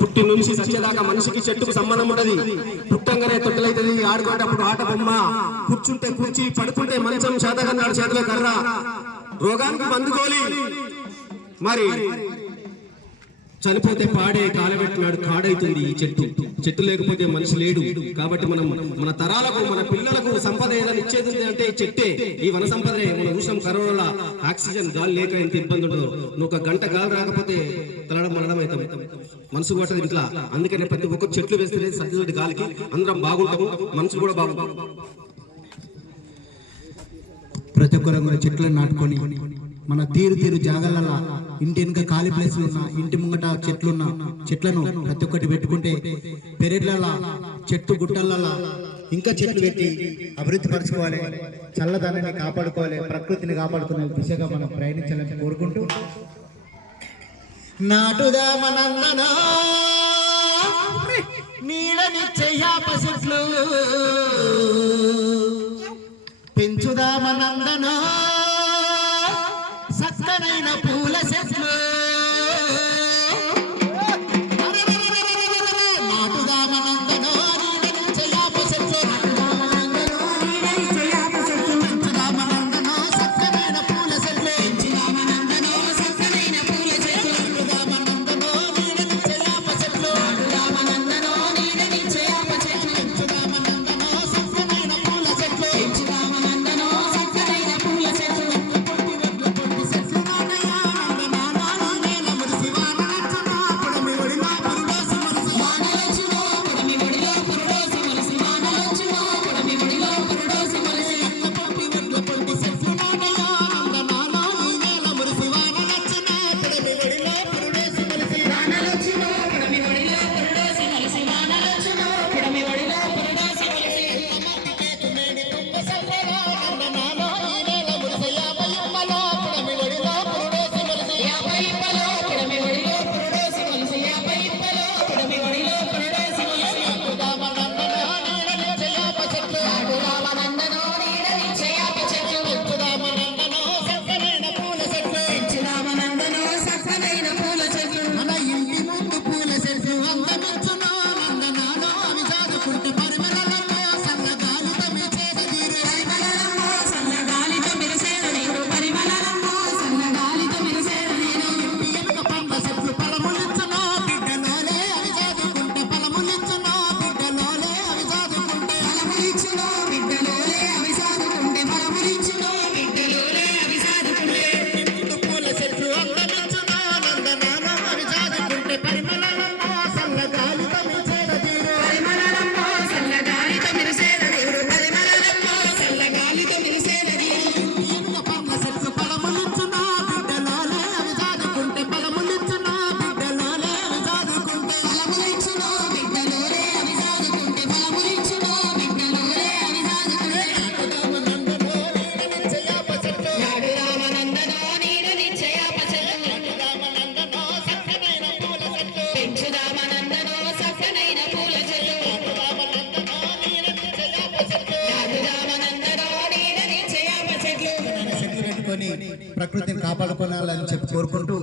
పుట్టి నుంచి సచ్చేదాకా మనిషికి చెట్టుకు సంబంధం ఉండదు. పుట్టంగానే తొట్టలైతుంది. ఆడుకునేటప్పుడు ఆట బొమ్మ. కూర్చుంటే కూర్చి పడుకుంటే మంచం చేతకన్నాడు చేతిలో కర్ర. రోగానికి మందుకోలి మరి చనిపోతే పాడే కాలబెట్టినాడు కాడైతుంది ఈ చెట్టు. చెట్టు లేకపోతే మనిషి లేడు. కాబట్టి మనం మన తరాలకు మన పిల్లలకు సంపద ఏదైనా ఇచ్చేది అంటే ఈ చెట్టే. ఈ వన సంపదనే మన చూసాం కరోనా ఆక్సిజన్ గాలి లేక ఎంత ఇబ్బంది ఉండదు. నువ్వు ఒక గంట గాలి రాకపోతే మనసు పట్టదు ఇట్లా. అందుకనే ప్రతి ఒక్క చెట్లు వేస్తే సత్యవతి గాలికి అందరం బాగుంటాము. మనసు కూడా బాగుంటాము ప్రతి ఒక్కరు కూడా చెట్లను నాటుకొని మన తీరు తీరు జాగాలలో ఇంటి వెనుక ఖాళీ ప్లేస్లు ఉన్న ఇంటి ముంగట చెట్లున్న చెట్లను ప్రతి ఒక్కటి పెట్టుకుంటే పెరట్లలో చెట్టు గుట్టలలో ఇంకా చెట్లు పెట్టి అభివృద్ధి పరచుకోవాలి చల్లదనాన్ని కాపాడుకోవాలి ప్రకృతిని కాపాడుకునే దిశగా మనం ప్రయాణించాలని కోరుకుంటూ నాటుదా మనందనా నీడనిచ్చే పెంచుదామనందన సక్కనైన పూ పెట్టుకొని ప్రకృతిని కాపాడుకోవాలని చెప్పి కోరుకుంటూ